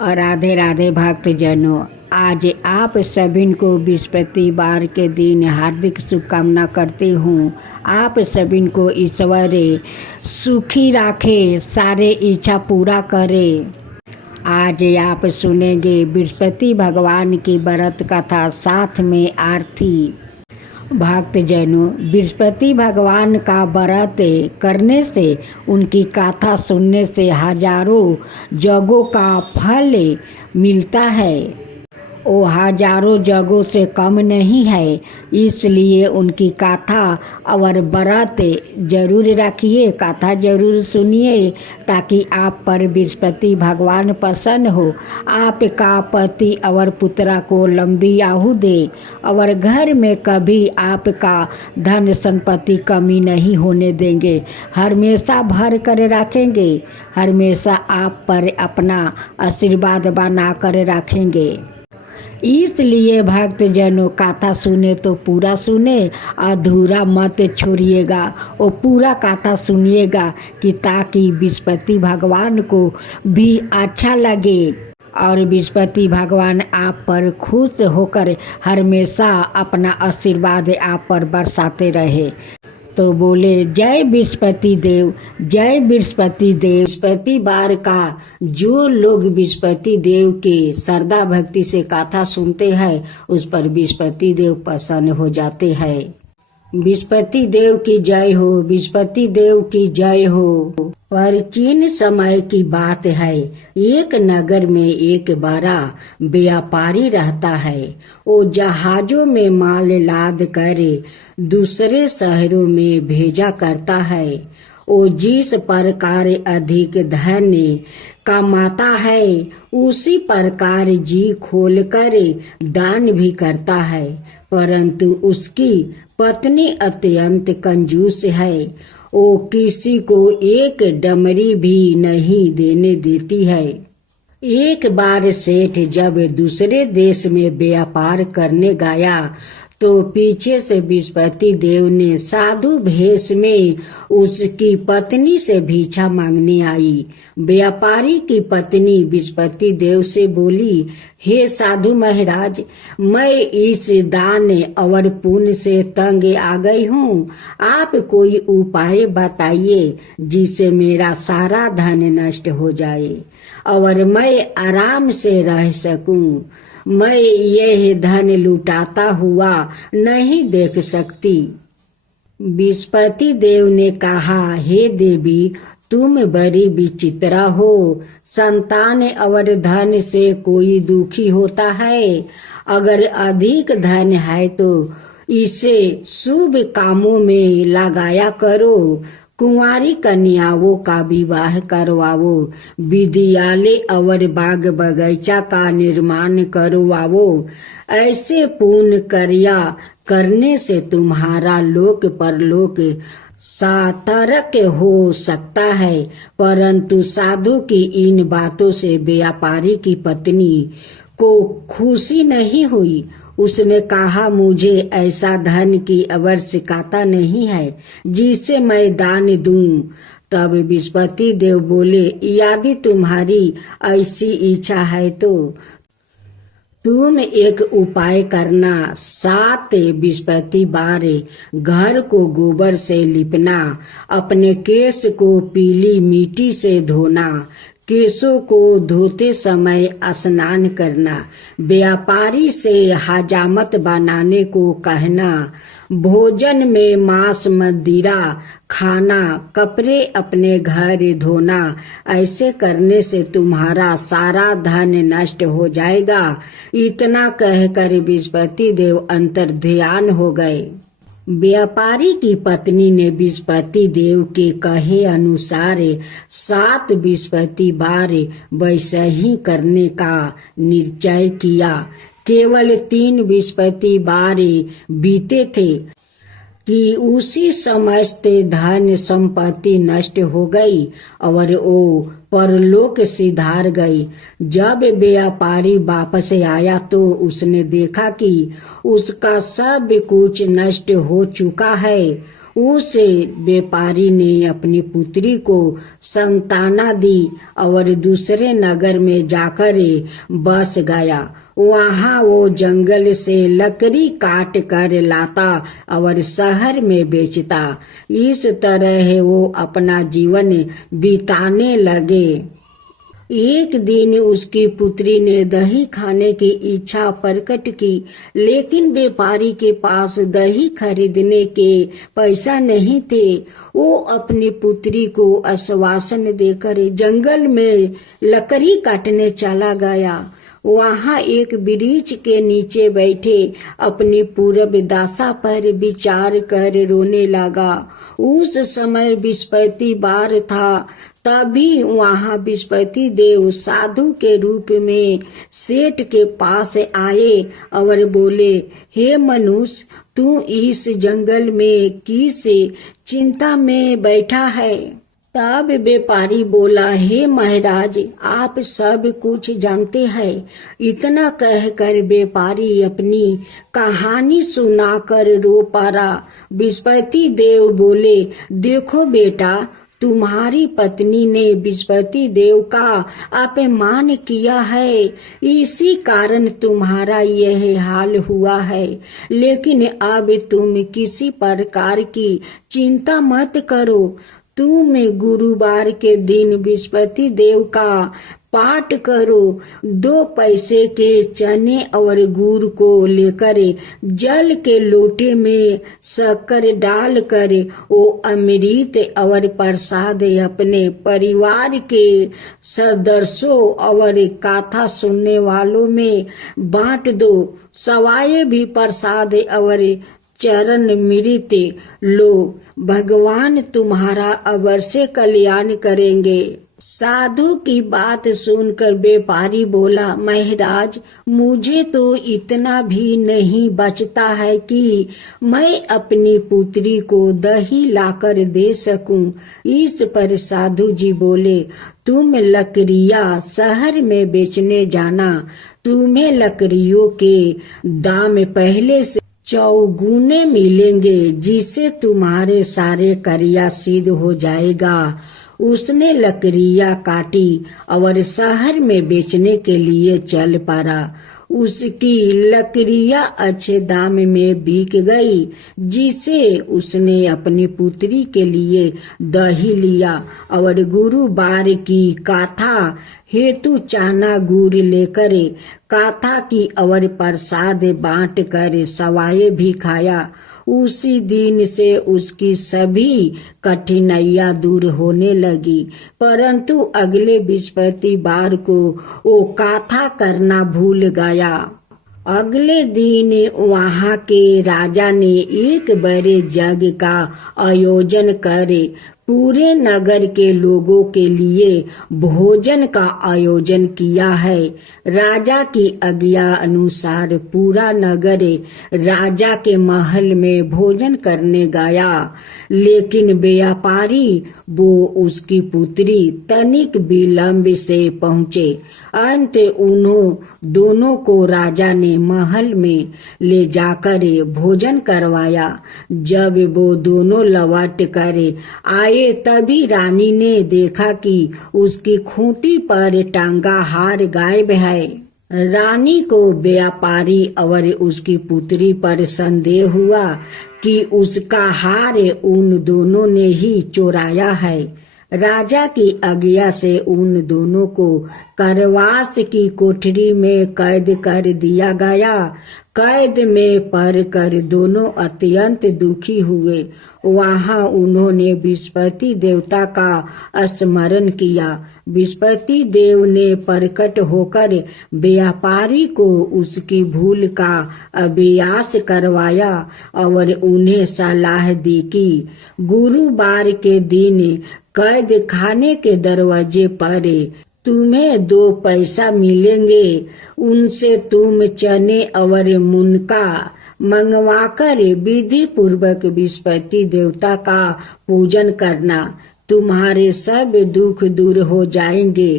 राधे राधे भक्तजनों, आज आप सभी को बृहस्पतिवार के दिन हार्दिक शुभकामना करती हूँ। आप सभी को ईश्वर सुखी रखे, सारे इच्छा पूरा करे। आज आप सुनेंगे बृहस्पति भगवान की व्रत कथा, साथ में आरती। भक्तजनों, बृहस्पति भगवान का व्रत करने से, उनकी कथा सुनने से हजारों जगों का फल मिलता है। वो हजारों जगों से कम नहीं है, इसलिए उनकी कथा और व्रत जरूर रखिए, कथा जरूर सुनिए, ताकि आप पर बृहस्पति भगवान प्रसन्न हो, आपका पति और पुत्रा को लंबी आयु दे और घर में कभी आपका धन संपत्ति कमी नहीं होने देंगे, हमेशा भर कर रखेंगे, हमेशा आप पर अपना आशीर्वाद बना कर रखेंगे। इसलिए भक्तजनों, कथा सुने तो पूरा सुने, अधूरा मत छोड़िएगा, वो पूरा कथा सुनिएगा कि ताकि बृहस्पति भगवान को भी अच्छा लगे और बृहस्पति भगवान आप पर खुश होकर हमेशा अपना आशीर्वाद आप पर बरसाते रहे। तो बोले जय बृहस्पति देव, जय बृहस्पति देव। बृहस्पतिवार का जो लोग बृहस्पति देव के श्रद्धा भक्ति से कथा सुनते हैं, उस पर बृहस्पति देव प्रसन्न हो जाते हैं। बृहस्पति देव की जय हो, बृहस्पति देव की जय हो। प्राचीन समय की बात है, एक नगर में एक बड़ा व्यापारी रहता है। वो जहाजों में माल लाद कर दूसरे शहरों में भेजा करता है। वो जिस प्रकार अधिक धन कमाता है, उसी प्रकार जी खोलकर दान भी करता है, परंतु उसकी पत्नी अत्यंत कंजूस है। वो किसी को एक डमरी भी नहीं देने देती है। एक बार सेठ जब दूसरे देश में व्यापार करने गया, तो पीछे से बृहस्पति देव ने साधु भेष में उसकी पत्नी से भिक्षा मांगने आई। व्यापारी की पत्नी बृहस्पति देव से बोली, हे साधु महाराज, मैं इस दान और पुण्य से तंग आ गई हूँ, आप कोई उपाय बताइए जिससे मेरा सारा धन नष्ट हो जाए और मैं आराम से रह सकूं। मैं यह धन लुटाता हुआ नहीं देख सकती। बृहस्पति देव ने कहा, हे देवी, तुम बड़ी विचित्रा हो। संतान और धन से कोई दुखी होता है। अगर अधिक धन है तो इसे शुभ कामों में लगाया करो, कुंवारी कन्याओं का विवाह करवाओ, विद्यालय और बाग बगीचा का निर्माण करवाओ। ऐसे पुण्य कार्य करने से तुम्हारा लोक परलोक सार्थक हो सकता है। परंतु साधु की इन बातों से व्यापारी की पत्नी को खुशी नहीं हुई। उसने कहा, मुझे ऐसा धन की आवश्यकता नहीं है जिसे मैं दान दूं। तब बृहस्पति देव बोले, यदि तुम्हारी ऐसी इच्छा है तो तुम एक उपाय करना। 7 बृहस्पतिवार घर को गोबर से लिपना, अपने केश को पीली मिट्टी से धोना, केशों को धोते समय स्नान करना, व्यापारी से हजामत बनाने को कहना, भोजन में मांस मदिरा खाना, कपड़े अपने घर धोना। ऐसे करने से तुम्हारा सारा धन नष्ट हो जाएगा। इतना कहकर बृहस्पति देव अंतर ध्यान हो गए। व्यापारी की पत्नी ने बृहस्पति देव के कहे अनुसार 7 बृहस्पतिवार वैसा ही करने का निश्चय किया। केवल 3 बृहस्पतिवार बीते थे कि उसी समस्त धन संपत्ति नष्ट हो गई और वो परलोक सिधार गई। जब व्यापारी वापस आया तो उसने देखा कि उसका सब कुछ नष्ट हो चुका है। उस व्यापारी ने अपनी पुत्री को सांत्वना दी और दूसरे नगर में जाकर बस गया। वहाँ वो जंगल से लकड़ी काट कर लाता और शहर में बेचता। इस तरह वो अपना जीवन बिताने लगे। एक दिन उसकी पुत्री ने दही खाने की इच्छा प्रकट की, लेकिन व्यापारी के पास दही खरीदने के पैसा नहीं थे। वो अपनी पुत्री को आश्वासन देकर जंगल में लकड़ी काटने चला गया। वहाँ एक वृक्ष के नीचे बैठे अपनी पूर्व दशा पर विचार कर रोने लगा। उस समय बृहस्पतिवार था। तभी वहाँ बृहस्पति देव साधु के रूप में सेठ के पास आए और बोले, हे मनुष्य, तू इस जंगल में किस चिंता में बैठा है? तब व्यापारी बोला, हे महाराज, आप सब कुछ जानते हैं। इतना कहकर व्यापारी अपनी कहानी सुनाकर रो पड़ा। बृहस्पति देव बोले, देखो बेटा, तुम्हारी पत्नी ने बृहस्पति देव का अपमान किया है, इसी कारण तुम्हारा यह हाल हुआ है। लेकिन अब तुम किसी प्रकार की चिंता मत करो। तुम गुरुवार के दिन बृहस्पति देव का पाठ करो। 2 पैसे के चने और गुड़ को लेकर जल के लोटे में शक्कर डालकर वो अमृत और प्रसाद अपने परिवार के सदस्यों और कथा सुनने वालों में बांट दो। सवाए भी प्रसाद और चरण मृत लो, भगवान तुम्हारा अवश्य कल्याण करेंगे। साधु की बात सुनकर व्यापारी बोला, महाराज, मुझे तो इतना भी नहीं बचता है कि मैं अपनी पुत्री को दही लाकर दे सकूं। इस पर साधु जी बोले, तुम लकड़ियां शहर में बेचने जाना। तुम्हें लकड़ियों के दाम पहले से चौगुने मिलेंगे, जिससे तुम्हारे सारे कार्य सिद्ध हो जाएगा। उसने लकड़ियां काटी और शहर में बेचने के लिए चल पड़ा। उसकी लकड़ियां अच्छे दाम में बिक गई, जिसे उसने अपनी पुत्री के लिए दही लिया और गुरुवार की कथा हेतु चना गुड़ लेकर कथा की और प्रसाद बांट कर सवाए भी खाया। उसी दिन से उसकी सभी कठिनाइयां दूर होने लगी। परंतु अगले बृहस्पतिवार को वो कथा करना भूल गया। अगले दिन वहाँ के राजा ने एक बड़े यज्ञ का आयोजन कर पूरे नगर के लोगों के लिए भोजन का आयोजन किया है। राजा की आज्ञा अनुसार पूरा नगर राजा के महल में भोजन करने गया, लेकिन व्यापारी वो उसकी पुत्री तनिक विलंब से पहुँचे। अंत उन्हों दोनों को राजा ने महल में ले जाकर भोजन करवाया। जब वो दोनों लौट कर आए, तभी रानी ने देखा कि उसकी खूंटी पर टांगा हार गायब है। रानी को व्यापारी और उसकी पुत्री पर संदेह हुआ कि उसका हार उन दोनों ने ही चुराया है। राजा की आज्ञा से उन दोनों को कारावास की कोठरी में कैद कर दिया गया। कैद में पड़कर दोनों अत्यंत दुखी हुए। वहां उन्होंने बृहस्पति देवता का स्मरण किया। बृहस्पति देव ने प्रकट होकर व्यापारी को उसकी भूल का अभ्यास करवाया और उन्हें सलाह दी कि गुरुवार के दिन कैद खाने के दरवाजे पर तुम्हें 2 पैसा मिलेंगे। उनसे तुम चने और मुनका मंगवाकर विधि पूर्वक बृहस्पति देवता का पूजन करना। तुम्हारे सब दुख दूर हो जाएंगे।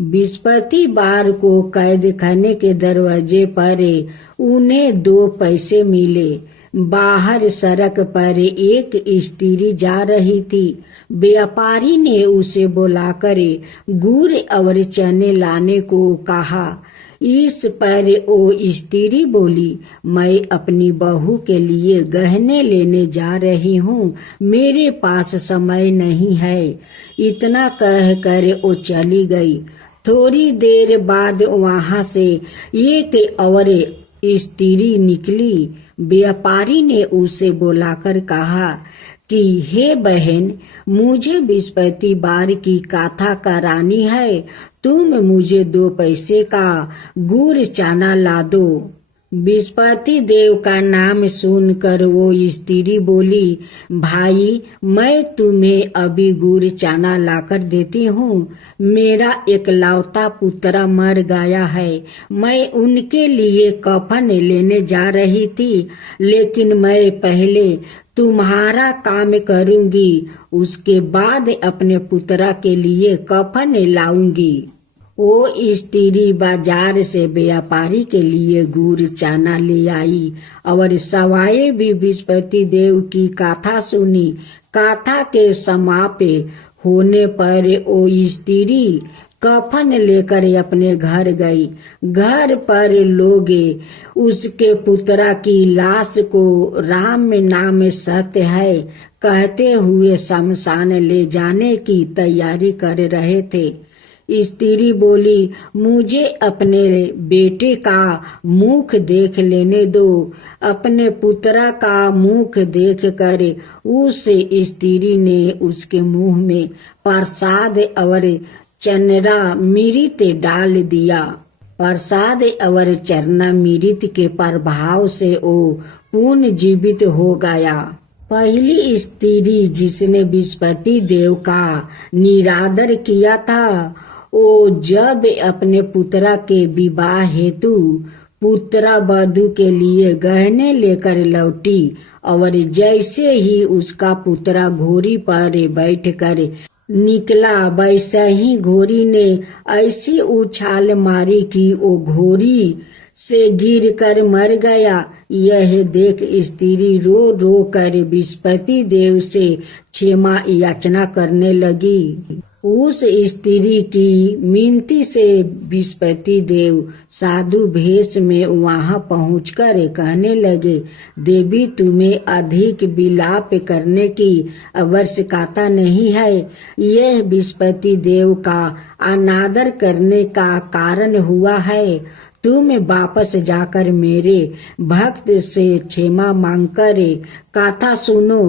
बृहस्पतिवार को कैद खाने के दरवाजे पर उन्हें 2 पैसे मिले। बाहर सड़क पर एक स्त्री जा रही थी। व्यापारी ने उसे बुलाकर गुड़ और चने लाने को कहा। इस पर वो स्त्री बोली, मैं अपनी बहू के लिए गहने लेने जा रही हूँ, मेरे पास समय नहीं है। इतना कहकर वो चली गई। थोड़ी देर बाद वहां से एक और स्त्री निकली। व्यापारी ने उसे बुलाकर कहा कि हे बहन, मुझे बृहस्पतिवार की कथा करानी है, तुम मुझे 2 पैसे का गुड़ चना ला दो। बृहस्पति देव का नाम सुनकर वो स्त्री बोली, भाई मैं तुम्हें अभी गुड़ चना लाकर देती हूँ। मेरा एकलौता पुत्र मर गया है। मैं उनके लिए कफन लेने जा रही थी, लेकिन मैं पहले तुम्हारा काम करूंगी, उसके बाद अपने पुत्र के लिए कफन लाऊंगी। वो स्त्री बाजार से व्यापारी के लिए गुड़ चना ले आई और सवाए भी बृहस्पति देव की कथा सुनी। कथा के समाप्त होने पर वो स्त्री कफन लेकर अपने घर गई। घर पर लोग उसके पुत्र की लाश को राम नाम सत्य है कहते हुए शमशान ले जाने की तैयारी कर रहे थे। स्त्री बोली, मुझे अपने बेटे का मुख देख लेने दो। अपने पुत्र का मुख देख कर उस स्त्री ने उसके मुंह में प्रसाद और चरणामृत डाल दिया। प्रसाद और चरणामृत के प्रभाव से वो पुनर्जीवित हो गया। पहली स्त्री जिसने बृहस्पति देव का निरादर किया था, वो जब अपने पुत्र के विवाह हेतु पुत्र वधू के लिए गहने लेकर लौटी और जैसे ही उसका पुत्र घोड़ी पर बैठकर निकला, वैसे ही घोड़ी ने ऐसी उछाल मारी कि वो घोड़ी से गिरकर मर गया। यह देख स्त्री रो रो कर बृहस्पति देव से क्षमा याचना करने लगी। उस स्त्री की मिनती से बृहस्पति देव साधु भेष में वहां पहुंचकर कहने लगे, देवी तुम्हें अधिक विलाप करने की आवश्यकता नहीं है। यह बृहस्पति देव का अनादर करने का कारण हुआ है। तुम वापस जाकर मेरे भक्त से क्षमा मांगकर कथा सुनो,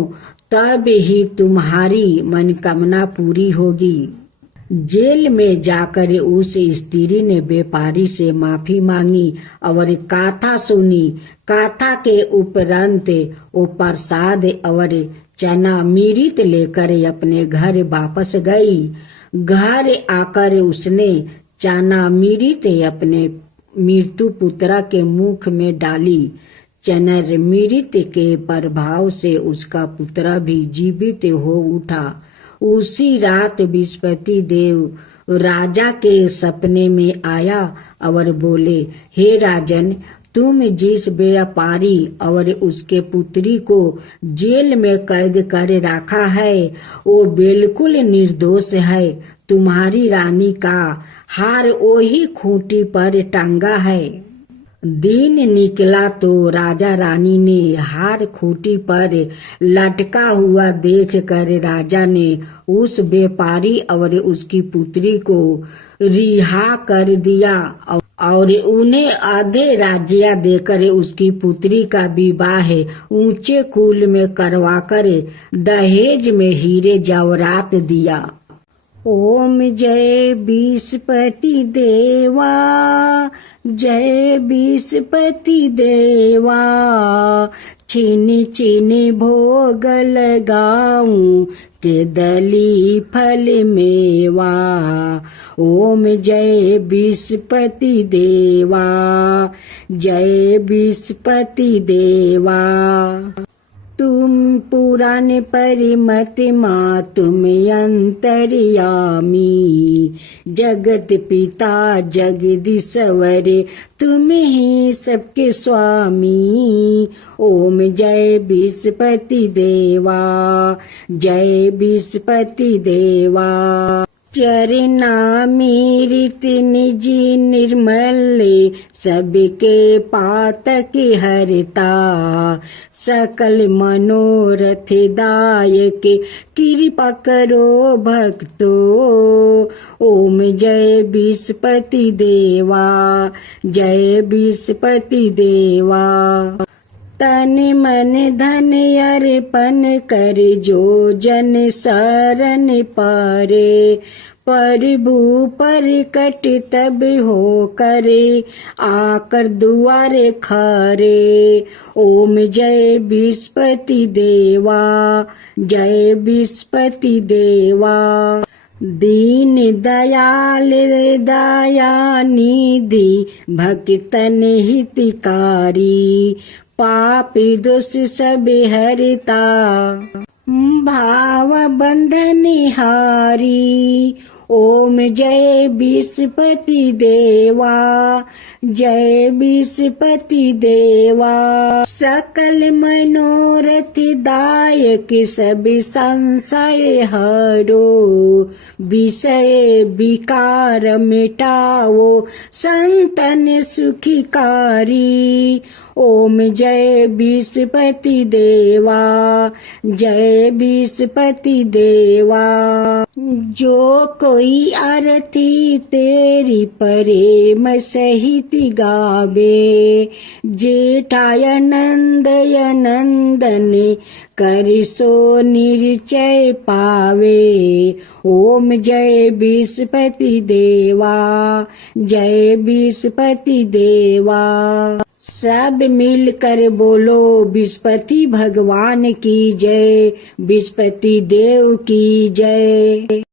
तब ही तुम्हारी मनोकामना पूरी होगी। जेल में जाकर उस स्त्री ने व्यापारी से माफी मांगी और कथा सुनी। कथा के उपरांत वो प्रसाद और चरणामृत लेकर अपने घर वापस गई। घर आकर उसने चरणामृत अपने मृत्यु पुत्र के मुख में डाली। चरणामृत के प्रभाव से उसका पुत्र भी जीवित हो उठा। उसी रात बृहस्पति देव राजा के सपने में आया और बोले, हे राजन, तुम जिस व्यापारी और उसके पुत्री को जेल में कैद कर रखा है, वो बिल्कुल निर्दोष है। तुम्हारी रानी का हार वही खूंटी पर टांगा है। दिन निकला तो राजा रानी ने हार खूंटी पर लटका हुआ देख कर राजा ने उस व्यापारी और उसकी पुत्री को रिहा कर दिया और उन्हें आधे राज्य देकर उसकी पुत्री का विवाह ऊंचे कुल में करवाकर दहेज में हीरे जवाहरात दिया। ओम जय बृहस्पति देवा, जय बृहस्पति देवा, छिन छिन भोग लगाऊं के दली फल मेवा। ओम जय बृहस्पति देवा, जय बृहस्पति देवा। तुम पुराण परिमत माँ तुम अंतर्यामी, जगत पिता जगदीश्वर तुम ही सबके स्वामी। ओम जय विस्पति देवा, जय विस्पति देवा। चरनामी रीति निज निर्मल, सबके पातक हरता, सकल मनोरथ दायक कृपा करो भक्तो। ओम जय विस्पति देवा, जय विस्पति देवा। तन मन धन अर्पण कर जो जन शरण पारे, प्रभु पर कट तब हो करे आकर दुआरे खारे। ओम जय विस्पति देवा, जय विस्पति देवा। दीन दयाल दया निधि भक्तन हितकारी, पापी दोष सब हरता, भाव बंधन हारी। ओम जय विस्पति देवा, जय विस्पति देवा। सकल मनोरथ दायक सब संशय हरो, विषय विकार मिटाओ संतन सुखकारी। ओम जय विस्पति देवा, जय विस्पति देवा। जो कोई आरती तेरी प्रेम सहित गावे, जेठाय नंदय नंदन कर सो निश्चय पावे। ओम जय विस्पति देवा, जय विस्पति देवा। सब मिलकर बोलो विस्पति भगवान की जय, विस्पति देव की जय।